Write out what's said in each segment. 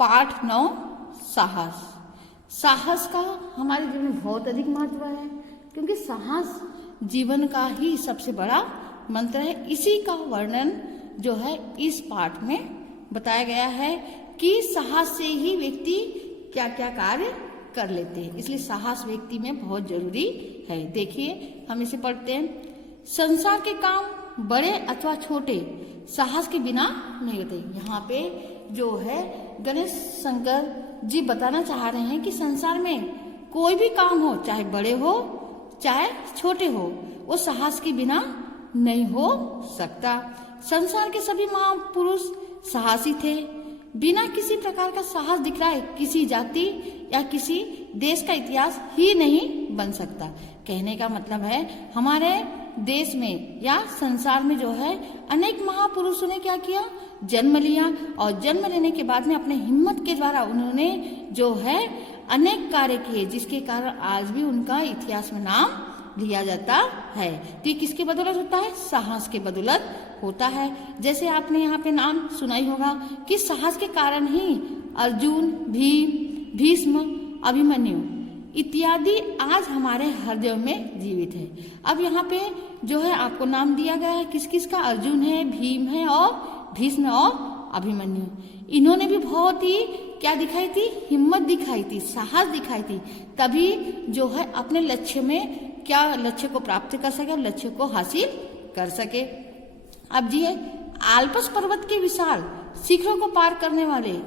पाठ 9 साहस। साहस का हमारे जीवन में बहुत अधिक महत्व है, क्योंकि साहस जीवन का ही सबसे बड़ा मंत्र है। इसी का वर्णन जो है इस पाठ में बताया गया है कि साहस से ही व्यक्ति क्या क्या कार्य कर लेते हैं, इसलिए साहस व्यक्ति में बहुत जरूरी है। देखिए हम इसे पढ़ते हैं। संसार के काम बड़े अथवा छोटे साहस के बिना नहीं होते। यहाँ पे जो है गणेश शंकर जी बताना चाह रहे हैं कि संसार में कोई भी काम हो, चाहे बड़े हो चाहे छोटे हो, वो साहस के बिना नहीं हो सकता। संसार के सभी महापुरुष साहसी थे। बिना किसी प्रकार का साहस दिखलाए किसी जाति या किसी देश का इतिहास ही नहीं बन सकता। कहने का मतलब है हमारे देश में या संसार में जो है अनेक महापुरुषों ने क्या किया, जन्म लिया, और जन्म लेने के बाद में अपने हिम्मत के द्वारा उन्होंने जो है अनेक कार्य किए, जिसके कारण आज भी उनका इतिहास में नाम लिया जाता है। तो ये किसके बदौलत होता है? साहस के बदौलत होता है। जैसे आपने यहाँ पे नाम सुना ही होगा कि साहस के कारण ही अर्जुन, भीम, भीष्म, अभिमन्यु इत्यादि आज हमारे हृदय में जीवित है। अब यहाँ पे जो है आपको नाम दिया गया है किस किस का, अर्जुन है, भीम है और भीष्म और अभिमन्यु। इन्होंने भी बहुत ही क्या दिखाई थी, हिम्मत दिखाई थी, साहस दिखाई थी, तभी जो है अपने लक्ष्य में क्या लक्ष्य को प्राप्त कर सके, लक्ष्य को हासिल कर सके। अब जी है आल्प्स पर्वत के विशाल शिखरों को पार करने वाले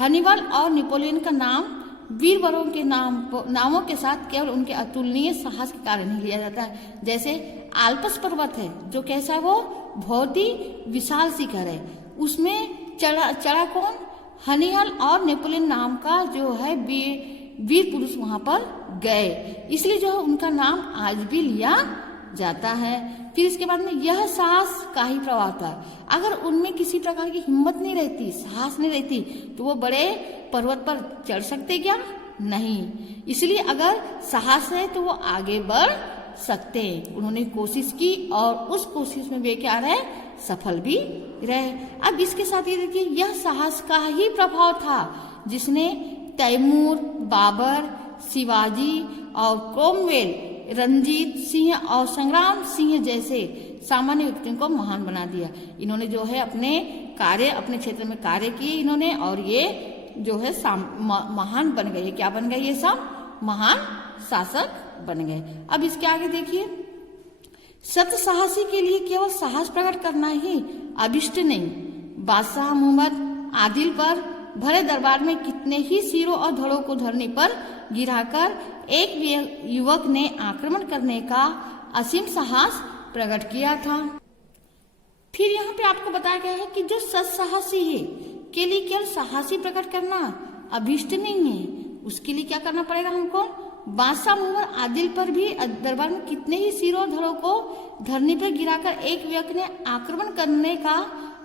हनीबल और नेपोलियन का नाम वीरवरों के नामों के साथ केवल उनके अतुलनीय साहस के कारण ही लिया जाता है। जैसे आल्प्स पर्वत है जो कैसा है, वो बहुत ही विशाल शिखर है, उसमें चढ़ा कौन, हनीबल और नेपोलियन नाम का जो है वीर पुरुष वहां पर गए, इसलिए जो है उनका नाम आज भी लिया जाता है। फिर इसके बाद में यह साहस का ही प्रभाव था। अगर उनमें किसी प्रकार की हिम्मत नहीं रहती, साहस नहीं रहती, तो वो बड़े पर्वत पर चढ़ सकते क्या? नहीं। इसलिए अगर साहस है तो वो आगे बढ़ सकते हैं। उन्होंने कोशिश की और उस कोशिश में वे क्या रहे, सफल भी रहे। अब इसके साथ ये देखिए यह साहस का ही प्रभाव था जिसने तैमूर, बाबर, शिवाजी और क्रोमवेल, रंजीत सिंह और संग्राम सिंह जैसे सामान्य व्यक्तियों को महान बना दिया। इन्होंने जो है अपने क्षेत्र में कार्य किए इन्होंने, और ये जो है महान बन गए। क्या बन गए? ये सब महान शासक बन गए। अब इसके आगे देखिए, सत्य साहसी के लिए केवल साहस प्रकट करना ही अभिष्ट नहीं। बादशाह मोहम्मद आदिल पर भरे दरबार में कितने ही सिरों और धड़ों को धरनी पर गिराकर एक युवक ने आक्रमण करने का असीम साहस प्रकट किया था। फिर यहाँ पे आपको बताया गया है कि जो सच साहसी है के लिए केवल साहसी प्रकट करना अभिष्ट नहीं है, उसके लिए क्या करना पड़ेगा हमको? बादशाह मोहम्मद आदिल पर भी दरबार में कितने ही सिरों धड़ों को धरनी पर गिराकर एक व्यक्ति ने आक्रमण करने का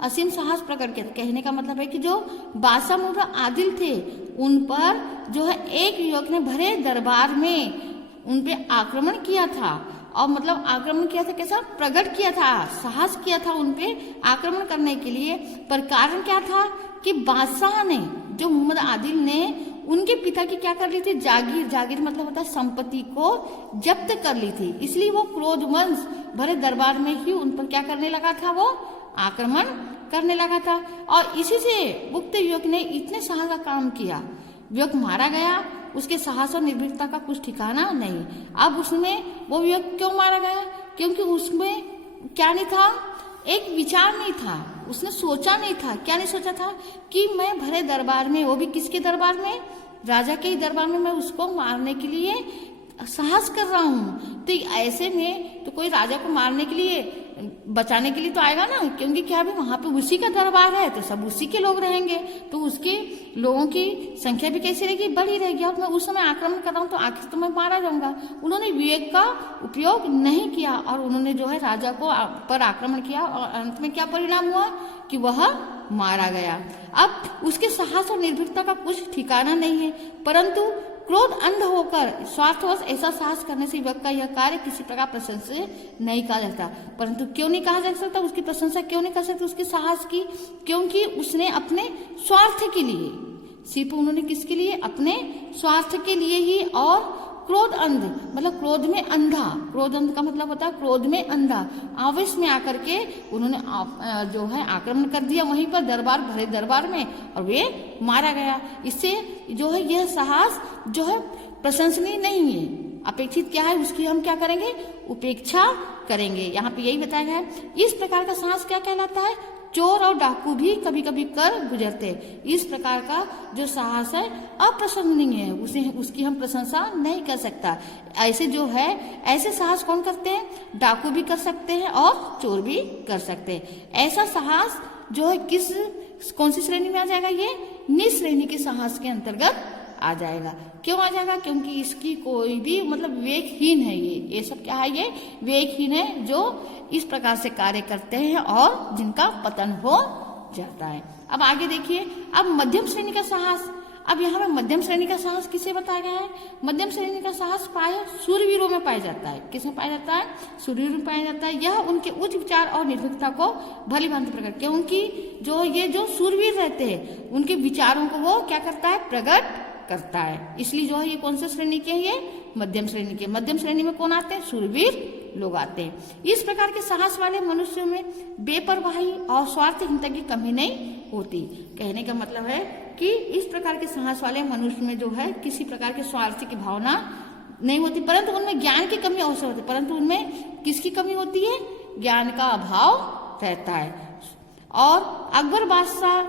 असीम साहस प्रकट किया। कहने का मतलब है कि जो बादशाह मोहम्मद आदिल थे उन पर जो है एक युवक ने भरे दरबार में उन पे आक्रमण किया था, और मतलब आक्रमण किया था कैसा, प्रकट किया था, साहस किया था उन पे आक्रमण करने के लिए। पर कारण क्या था कि बादशाह ने, जो मोहम्मद आदिल ने उनके पिता की क्या कर ली थी, जागीर मतलब होता है संपत्ति को जब्त कर ली थी, इसलिए वो क्रोधवंश भरे दरबार में ही उन पर क्या करने लगा था, वो आक्रमण करने लगा था। और इसी से उक्त युवक ने इतने साहस का काम किया, युवक मारा गया, उसके साहस और निर्भीकता का कुछ ठिकाना नहीं। अब उसमें वो युवक क्यों मारा गया? क्योंकि उसमें क्या नहीं था, एक विचार नहीं था, उसने सोचा नहीं था। क्या नहीं सोचा था कि मैं भरे दरबार में, वो भी किसके दरबार में, राजा के ही दरबार में, मैं उसको मारने के लिए साहस कर रहा हूँ। तो ऐसे में तो कोई राजा को मारने के लिए, बचाने के लिए तो आएगा ना, क्योंकि क्या भी वहां पे उसी का दरबार है तो सब उसी के लोग रहेंगे, तो उसके लोगों की संख्या भी कैसी रहेगी, बड़ी रहेगी। और मैं उस समय आक्रमण कर रहा हूँ तो आखिर तो मैं मारा जाऊंगा। उन्होंने विवेक का उपयोग नहीं किया और उन्होंने जो है राजा को पर आक्रमण किया, और अंत में क्या परिणाम हुआ कि वह मारा गया। अब उसके साहस और निर्भीकता का कुछ ठिकाना नहीं है, परंतु क्रोध अंध होकर स्वार्थवश ऐसा साहस करने से युवक का यह कार्य किसी प्रकार प्रशंसनीय नहीं कहा जाता। परंतु क्यों नहीं कहा जा सकता, उसकी प्रशंसा क्यों नहीं कर सकते उसके साहस की? क्योंकि उसने अपने स्वार्थ के लिए सिर्फ उन्होंने किसके लिए? अपने स्वार्थ के लिए ही। और क्रोध अंध मतलब क्रोध में अंधा, क्रोध अंध का मतलब होता है क्रोध में अंधा। आवेश में आकर के उन्होंने जो है आक्रमण कर दिया वहीं पर दरबार, भरे दरबार में, और वे मारा गया। इससे जो है यह साहस जो है प्रशंसनीय नहीं है। अपेक्षित क्या है उसकी हम क्या करेंगे? उपेक्षा करेंगे। यहाँ पे यही बताया गया है। इस प्रकार का साहस क्या कहलाता है? चोर और डाकू भी कभी कभी कर गुजरते। इस प्रकार का जो साहस है अप्रशंसनीय है, उसे उसकी हम प्रशंसा नहीं कर सकता। ऐसे जो है ऐसे साहस कौन करते हैं? डाकू भी कर सकते हैं और चोर भी कर सकते हैं। ऐसा साहस जो है कौन सी श्रेणी में आ जाएगा? ये नीच श्रेणी के साहस के अंतर्गत आ जाएगा। क्यों आ जाएगा? क्योंकि इसकी कोई भी मतलब विवेकहीन है। ये सब क्या है? ये विवेकहीन है जो इस प्रकार से कार्य करते हैं और जिनका पतन हो जाता है। अब आगे देखिए, अब मध्यम श्रेणी का साहस। अब यहाँ पे मध्यम श्रेणी का साहस किसे बताया गया है? मध्यम श्रेणी का साहस प्राय शूरवीरों में पाया जाता है। किसमें पाया जाता है? शूरवीरों में पाया जाता है। यह उनके उच्च विचार और निर्भीकता को भली भांति प्रकट, क्योंकि जो शूरवीर रहते हैं उनके विचारों को वो क्या करता है? प्रकट करता है। इसलिए जो है ये कौन सी श्रेणी के हैं? ये मध्यम श्रेणी के। मध्यम श्रेणी में कौन आते हैं? शूरवीर लोग आते हैं। इस प्रकार के साहस वाले मनुष्यों में बेपरवाही और स्वार्थहीनता की कमी नहीं होती। कहने का मतलब है कि इस प्रकार के साहस वाले मनुष्य में जो है किसी प्रकार के स्वार्थ की भावना नहीं होती, परंतु उनमें ज्ञान की कमी अवश्य होती है। परंतु उनमें किसकी कमी होती है? ज्ञान का अभाव रहता है। और अकबर बादशाह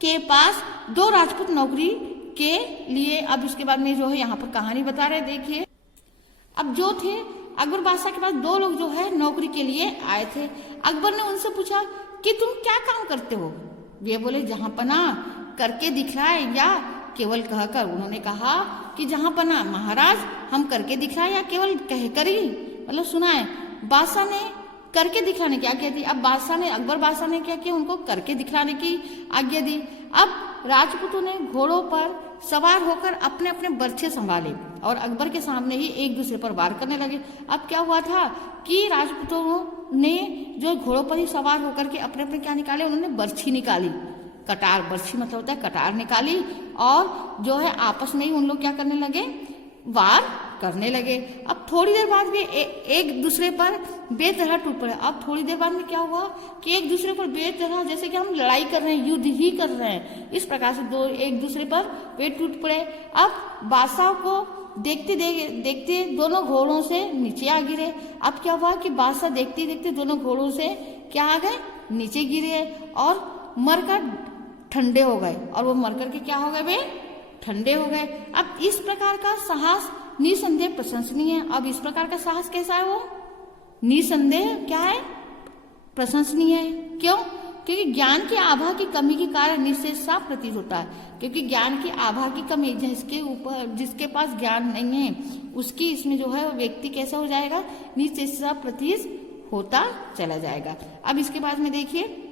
के पास 2 राजपूत नौकरी के लिए, अब इसके बाद में जो है यहाँ पर कहानी बता रहे, देखिए। अब जो थे अकबर बादशाह के पास 2 लोग जो है नौकरी के लिए आए थे। अकबर ने उनसे पूछा कि तुम क्या काम करते हो? वे बोले जहां पना करके दिखलाए या केवल कहकर। उन्होंने कहा कि जहां पना महाराज हम करके दिखलाए या केवल कहकर ही मतलब सुनाए। बादशाह ने करके दिखलाने की आज्ञा दी। अब अकबर बादशाह ने क्या किया? उनको करके दिखलाने की आज्ञा दी। अब राजपूतों ने घोड़ों पर सवार होकर अपने अपने बर्छे संभाले और अकबर के सामने ही एक दूसरे पर वार करने लगे। अब क्या हुआ था कि राजपूतों ने जो घोड़ों पर ही सवार होकर के अपने अपने क्या निकाले? उन्होंने बर्छी निकाली, कटार। बर्छी मतलब होता है कटार निकाली, और जो है आपस में ही उन लोग क्या करने लगे? वार करने लगे। अब थोड़ी देर बाद भी एक दूसरे पर बेतरह टूट पड़े। अब थोड़ी देर बाद में क्या हुआ कि एक दूसरे पर बेतरह, जैसे कि हम लड़ाई कर रहे हैं, युद्ध ही कर रहे हैं, इस प्रकार से एक दूसरे पर पेट टूट पड़े। अब बादशाह को देखते देखते दोनों घोड़ों से नीचे आ गिरे। अब क्या हुआ कि बादशाह देखते देखते दोनों घोड़ों से क्या आ गए? नीचे गिरे और मरकर ठंडे हो गए। और वो मरकर के क्या हो गए? वे ठंडे हो गए। अब इस प्रकार का साहस निसंदेह प्रशंसनीय है। अब इस प्रकार का साहस कैसा है? वो निसंदेह क्या है? प्रशंसनीय है। क्यों? क्योंकि ज्ञान की आभा की कमी के कारण निश्चय साफ प्रतीत होता है। क्योंकि ज्ञान की आभा की कमी, जिसके पास ज्ञान नहीं है उसकी इसमें जो है व्यक्ति कैसा हो जाएगा? निश्चय साफ प्रतीत होता चला जाएगा। अब इसके बाद में देखिए,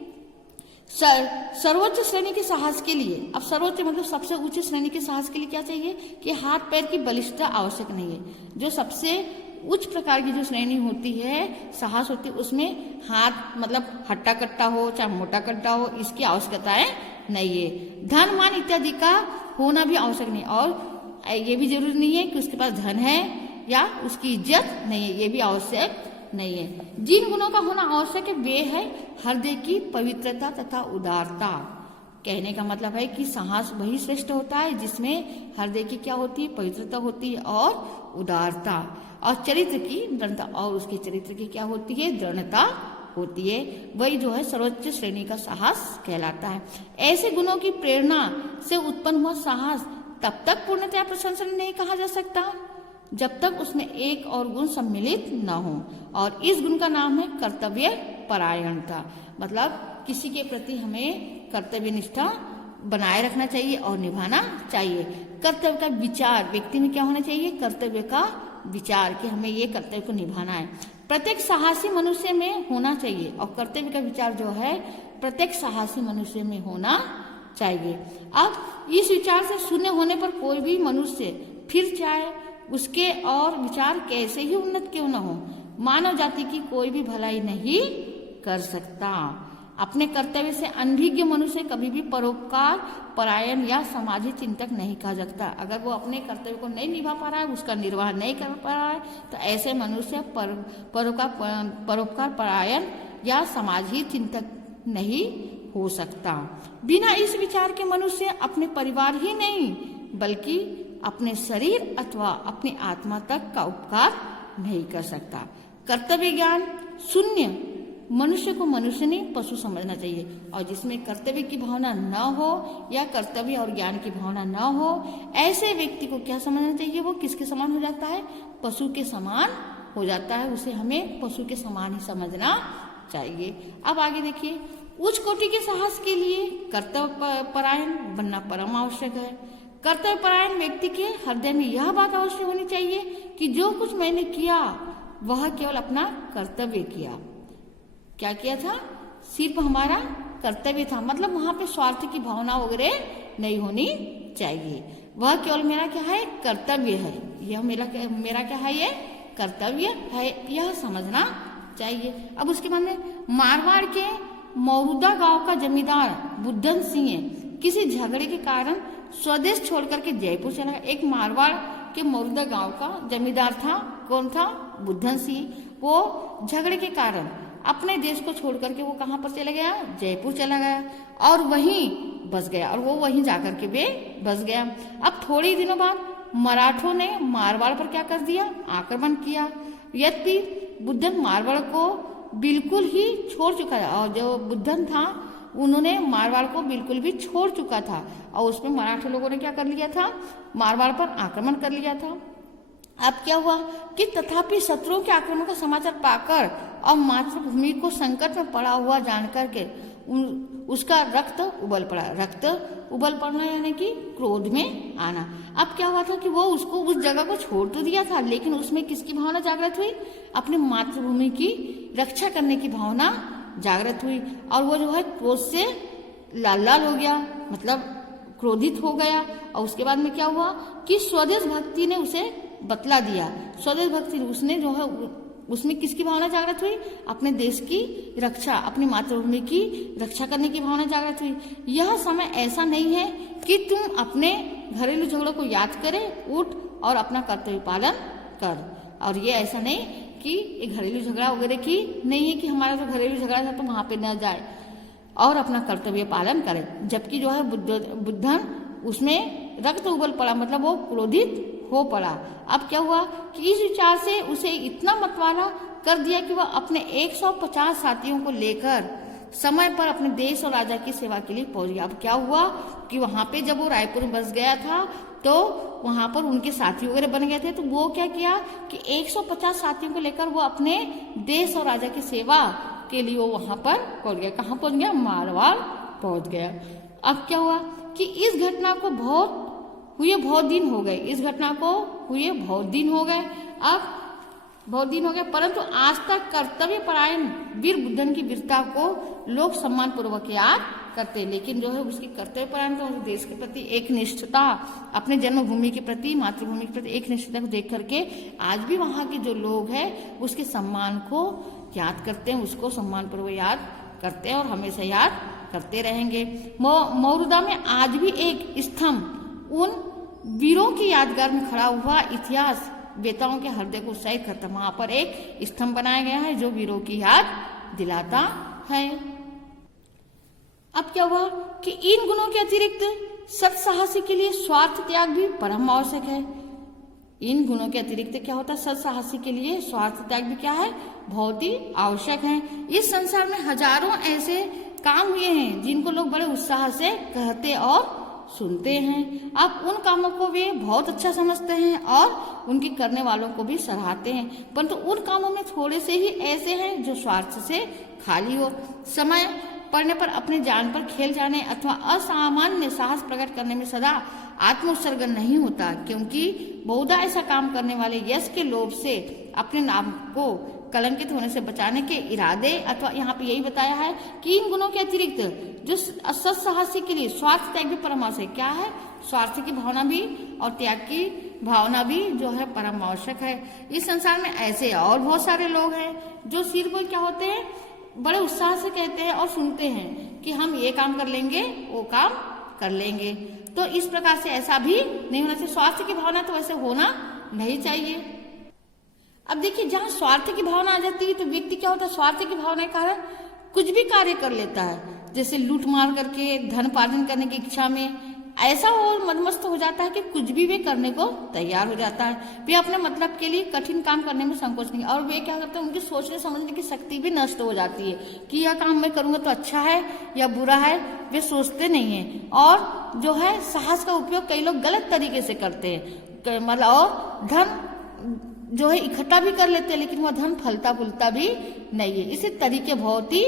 सर्वोच्च श्रेणी के साहस के लिए, अब सर्वोच्च मतलब सबसे उच्च श्रेणी के साहस के लिए क्या चाहिए? कि हाथ पैर की बलिष्ठता आवश्यक नहीं है। जो सबसे उच्च प्रकार की जो श्रेणी होती है, साहस होती है, उसमें हाथ मतलब हट्टा कट्टा हो चाहे मोटा कट्टा हो, इसकी आवश्यकता नहीं है। धन मान इत्यादि का होना भी आवश्यक नहीं, और ये भी जरूरी नहीं है कि उसके पास धन है या उसकी इज्जत नहीं है, ये भी आवश्यक नहीं है। जिन गुणों का होना आवश्यक है वे है हृदय की पवित्रता तथा उदारता। कहने का मतलब है कि साहस वही श्रेष्ठ होता है जिसमें हृदय की क्या होती है? पवित्रता होती है और उदारता, और चरित्र की दृढ़ता, और उसके चरित्र की क्या होती है? दृढ़ता होती है। वही जो है सर्वोच्च श्रेणी का साहस कहलाता है। ऐसे गुणों की प्रेरणा से उत्पन्न हुआ साहस तब तक पूर्णतया प्रशंसनीय नहीं कहा जा सकता जब तक उसमें एक और गुण सम्मिलित न हो, और इस गुण का नाम है कर्तव्य परायणता। मतलब किसी के प्रति हमें कर्तव्य निष्ठा बनाए रखना चाहिए और निभाना चाहिए। कर्तव्य का विचार व्यक्ति में क्या होना चाहिए? कर्तव्य का विचार कि हमें ये कर्तव्य को निभाना है, प्रत्येक साहसी मनुष्य में होना चाहिए। और कर्तव्य का विचार जो है प्रत्येक साहसी मनुष्य में होना चाहिए। अब इस विचार से शून्य होने पर कोई भी मनुष्य फिर चाहे उसके और विचार कैसे ही उन्नत क्यों न हो, मानव जाति की कोई भी भलाई नहीं कर सकता। अपने कर्तव्य से अनभिज्ञ मनुष्य कभी भी परोपकार परायण या सामाजिक चिंतक नहीं कहा जाता। अगर वो अपने कर्तव्य को नहीं निभा पा रहा है, उसका निर्वाह नहीं कर पा रहा है, तो ऐसे मनुष्य परोपकार परायण या सामाजिक चिंतक नहीं हो सकता। बिना इस विचार के मनुष्य अपने परिवार ही नहीं बल्कि अपने शरीर अथवा अपनी आत्मा तक का उपकार नहीं कर सकता। कर्तव्य ज्ञान शून्य मनुष्य को मनुष्य नहीं पशु समझना चाहिए, और जिसमें कर्तव्य की भावना न हो या कर्तव्य और ज्ञान की भावना न हो, ऐसे व्यक्ति को क्या समझना चाहिए? वो किसके समान हो जाता है? पशु के समान हो जाता है। उसे हमें पशु के समान ही समझना चाहिए। अब आगे देखिए, उच्च कोटि के साहस के लिए कर्तव्य परायण बनना परम आवश्यक है। कर्तव्य परायण व्यक्ति के हृदय में यह बात अवश्य होनी चाहिए कि जो कुछ मैंने किया वह केवल अपना कर्तव्य किया। क्या किया था? सिर्फ हमारा कर्तव्य था, मतलब वहां पे स्वार्थ की भावना वगैरह नहीं होनी चाहिए। वह केवल मेरा क्या है? कर्तव्य है। यह मेरा क्या है? ये कर्तव्य है, यह समझना चाहिए। अब उसके बाद में मारवाड़ के मौरूदा गांव का जमींदार बुद्धन सिंह किसी झगड़े के कारण स्वदेश छोड़कर के जयपुर चला गया। एक मारवाड़ के मौरूदा गांव का जमींदार था। कौन था? बुद्धन सिंह। वो झगड़े के कारण अपने देश को छोड़ करके वो कहाँ पर चला गया? जयपुर चला गया और वहीं बस गया, और वो वहीं जाकर के वे बस गया। अब थोड़े दिनों बाद मराठों ने मारवाड़ पर क्या कर दिया? आक्रमण किया। यद्यपि बुद्धन मारवाड़ को बिल्कुल ही छोड़ चुका था, और जो बुद्धन था उन्होंने मारवाड़ को बिल्कुल भी छोड़ चुका था, और उसमें मराठा लोगों ने क्या कर लिया था? मारवाड़ पर आक्रमण कर लिया था। अब क्या हुआ कि तथापि शत्रुओं के आक्रमण का समाचार पाकर और मातृभूमि को संकट में पड़ा हुआ जानकर के उसका रक्त उबल पड़ा। रक्त उबल पड़ना यानी कि क्रोध में आना। अब क्या हुआ था कि वो उसको उस जगह को छोड़ तो दिया था, लेकिन उसमें किसकी भावना जागृत हुई? अपनी मातृभूमि की रक्षा करने की भावना जागृत हुई, और वो जो है क्रोध से लाल लाल हो गया, मतलब क्रोधित हो गया। और उसके बाद में क्या हुआ कि स्वदेश भक्ति ने उसे बतला दिया। स्वदेश भक्ति उसने जो है उसमें किसकी भावना जागृत हुई? अपने देश की रक्षा, अपनी मातृभूमि की रक्षा करने की भावना जागृत हुई। यह समय ऐसा नहीं है कि तुम अपने घरेलू झगड़ों को याद करे, उठ और अपना कर्तव्य पालन कर। और ये ऐसा नहीं कि घरेलू झगड़ा वगैरह की नहीं है कि हमारा जो घरेलू झगड़ा था तो वहां पे न जाए और अपना कर्तव्य पालन करे। जबकि जो है बुद्धन उसमें रक्त उबल पड़ा, मतलब वो क्रोधित हो पड़ा। अब क्या हुआ कि इस विचार से उसे इतना मतवाला कर दिया कि वह अपने 150 साथियों को लेकर समय पर अपने देश और राजा की सेवा के लिए पहुंच गया। अब क्या हुआ कि वहां पे जब वो रायपुर में बस गया था तो वहां पर उनके साथी वगैरह बन गए थे, तो वो क्या किया कि 150 साथियों को लेकर वो अपने देश और राजा की सेवा के लिए वो वहां पर पहुंच गया। कहाँ पहुंच गया? मारवाड़ पहुंच गया। अब क्या हुआ कि इस घटना को बहुत दिन हो गए। इस घटना को हुए बहुत दिन हो गए। अब बहुत दिन हो गए, परंतु आज तक कर्तव्य परायण वीर बुद्धन की वीरता को लोग सम्मान पूर्वक याद करते। लेकिन जो है उसकी कर्तव्य परायण तो देश के प्रति एक निष्ठता, अपने जन्मभूमि के प्रति, मातृभूमि के प्रति एक निष्ठता को देख करके आज भी वहाँ के जो लोग हैं उसके सम्मान को याद करते हैं, उसको सम्मान पूर्वक याद करते हैं और हमेशा याद करते रहेंगे। मौरूदा में आज भी एक स्तंभ उन वीरों की यादगार में खड़ा हुआ इतिहास बेताओं के हृदय को उत्साहित करता। वहां पर एक स्तंभ बनाया गया है जो वीरों की याद दिलाता है। अब क्या हुआ कि इन गुणों के अतिरिक्त सत साहसी के लिए स्वार्थ त्याग भी परम आवश्यक है। इन गुणों के अतिरिक्त क्या होता है? सत साहसी के लिए स्वार्थ त्याग भी क्या है? बहुत ही आवश्यक है। इस संसार में हजारों ऐसे काम हुए हैं जिनको लोग बड़े उत्साह से कहते और सुनते हैं। अब उन कामों को वे बहुत अच्छा समझते हैं और उनकी करने वालों को भी सराहते हैं, परंतु उन कामों में थोड़े से ही ऐसे हैं जो स्वार्थ से खाली हो। समय पड़ने पर अपने जान पर खेल जाने अथवा असामान्य साहस प्रकट करने में सदा आत्म उत्सर्जन नहीं होता, क्योंकि बहुधा ऐसा काम करने वाले यश के लोभ से अपने नाम को कलंकित होने से बचाने के इरादे, अथवा यहाँ पे यही बताया है कि इन गुणों के अतिरिक्त जो सत साहसी के लिए स्वार्थ त्याग भी परम आवश्यक। क्या है? स्वार्थ की भावना भी और त्याग की भावना भी जो है परम आवश्यक है। इस संसार में ऐसे और बहुत सारे लोग हैं जो सिर्फ क्या होते हैं? बड़े उत्साह से कहते हैं और सुनते हैं कि हम ये काम कर लेंगे, वो काम कर लेंगे। तो इस प्रकार से ऐसा भी नहीं होना चाहिए। स्वार्थ की भावना तो वैसे होना नहीं चाहिए। अब देखिए, जहाँ स्वार्थ की भावना आ जाती है तो व्यक्ति क्या होता है, स्वार्थ की भावना के कारण कुछ भी कार्य कर लेता है, जैसे लूट मार करके धन उपार्जन करने की इच्छा में ऐसा वो मदमस्त हो जाता है कि कुछ भी वे करने को तैयार हो जाता है। वे अपने मतलब के लिए कठिन काम करने में संकोच नहीं, और वे क्या करते हैं, उनकी सोचने समझने की शक्ति भी नष्ट हो जाती है कि यह काम मैं करूंगा तो अच्छा है या बुरा है, वे सोचते नहीं है। और जो है साहस का उपयोग कई लोग गलत तरीके से करते हैं, मतलब और धन जो है इकट्ठा भी कर लेते हैं, लेकिन वह धन फलता फूलता भी नहीं है। इसे तरीके बहुत ही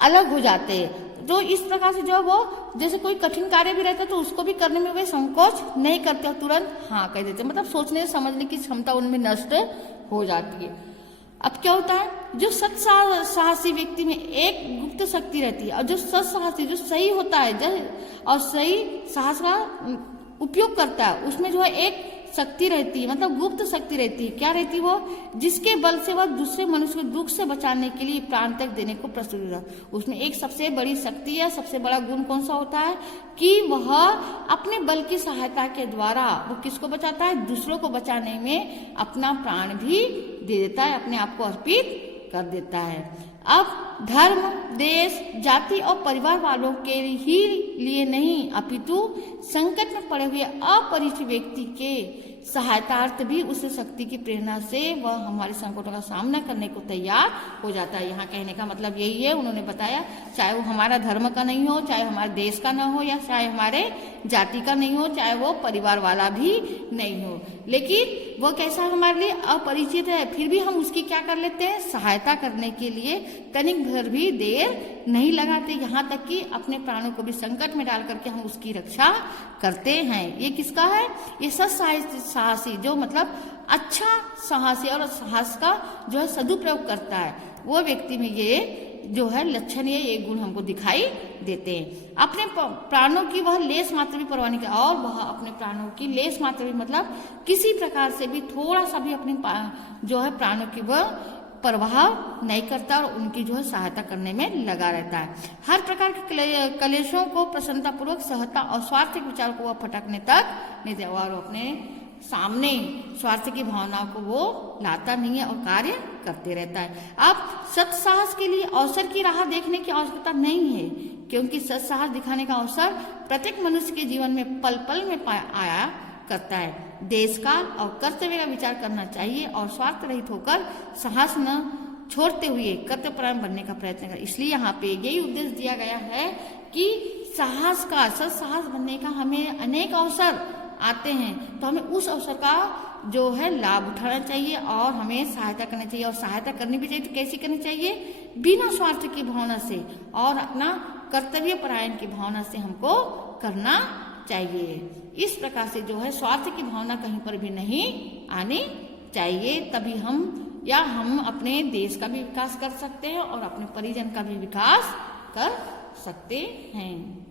अलग हो जाते हैं। जो इस प्रकार से जो वो जैसे कोई कठिन कार्य भी रहता है तो उसको भी करने में वे संकोच नहीं करते और तुरंत हाँ कह देते, मतलब सोचने समझने की क्षमता उनमें नष्ट हो जाती है। अब क्या होता है, जो सत साहसी व्यक्ति में एक गुप्त शक्ति रहती है, और जो सत साहसी जो सही होता है और सही साहस का उपयोग करता है, उसमें जो है एक शक्ति रहती है, मतलब गुप्त शक्ति रहती है। क्या रहती है वो, जिसके बल से वह दूसरे मनुष्य को दुख से बचाने के लिए प्राण तक देने को प्रस्तुत होता है। उसमें एक सबसे बड़ी शक्ति है, सबसे बड़ा गुण कौन सा होता है कि वह अपने बल की सहायता के द्वारा वो किसको बचाता है, दूसरों को बचाने में अपना प्राण भी दे देता है, अपने आप को अर्पित कर देता है। अब धर्म, देश, जाति और परिवार वालों के ही लिए नहीं, अपितु संकट में पड़े हुए अपरिचित व्यक्ति के सहायतार्थ भी उस शक्ति की प्रेरणा से वह हमारे संकटों का सामना करने को तैयार हो जाता है। यहाँ कहने का मतलब यही है, उन्होंने बताया चाहे वो हमारा धर्म का नहीं हो, चाहे हमारे देश का ना हो, या चाहे हमारे जाति का नहीं हो, चाहे वो परिवार वाला भी नहीं हो, लेकिन वो कैसा हमारे लिए अपरिचित है, फिर भी हम उसकी क्या कर लेते हैं, सहायता करने के लिए तनिक भर भी देर नहीं लगाते, यहाँ तक कि अपने प्राणों को भी संकट में डाल करके हम उसकी रक्षा करते हैं। ये किसका है, ये साहसी जो मतलब अच्छा साहसी और साहस का जो है सदुपयोग करता है, वो व्यक्ति में ये जो है लक्षण, ये गुण हमको दिखाई देते हैं। अपने प्राणों की वह लेस मात्र भी परवाह नहीं करता, और वह अपने प्राणों की लेस मात्र भी मतलब किसी प्रकार से भी थोड़ा सा भी अपने जो है प्राणों की वह परवाह नहीं करता और उनकी जो है सहायता करने में लगा रहता है। हर प्रकार के कलेशों को प्रसन्नतापूर्वक सहता और स्वार्थिक विचार को वह फटकने तक नहीं देता, और अपने सामने स्वार्थ की भावनाओं को वो लाता नहीं है और कार्य करते रहता है। अब सत साहस के लिए अवसर की राह देखने की आवश्यकता नहीं है, क्योंकि सत साहस दिखाने का अवसर प्रत्येक मनुष्य के जीवन में पल पल में आया करता है। देश काल और कर्तव्य का विचार करना चाहिए और स्वार्थ रहित होकर साहस न छोड़ते हुए कर्तव्यपरायण बनने का प्रयत्न करें। इसलिए यहाँ पे यही उपदेश दिया गया है कि साहस का, सत साहस बनने का हमें अनेक अवसर आते हैं, तो हमें उस अवसर का जो है लाभ उठाना चाहिए और हमें सहायता करनी चाहिए, और सहायता करनी भी चाहिए तो कैसी करनी चाहिए, बिना स्वार्थ की भावना से और अपना कर्तव्य परायण की भावना से हमको करना चाहिए। इस प्रकार से जो है स्वार्थ की भावना कहीं पर भी नहीं आनी चाहिए, तभी हम अपने देश का भी विकास कर सकते हैं और अपने परिजन का भी विकास कर सकते हैं।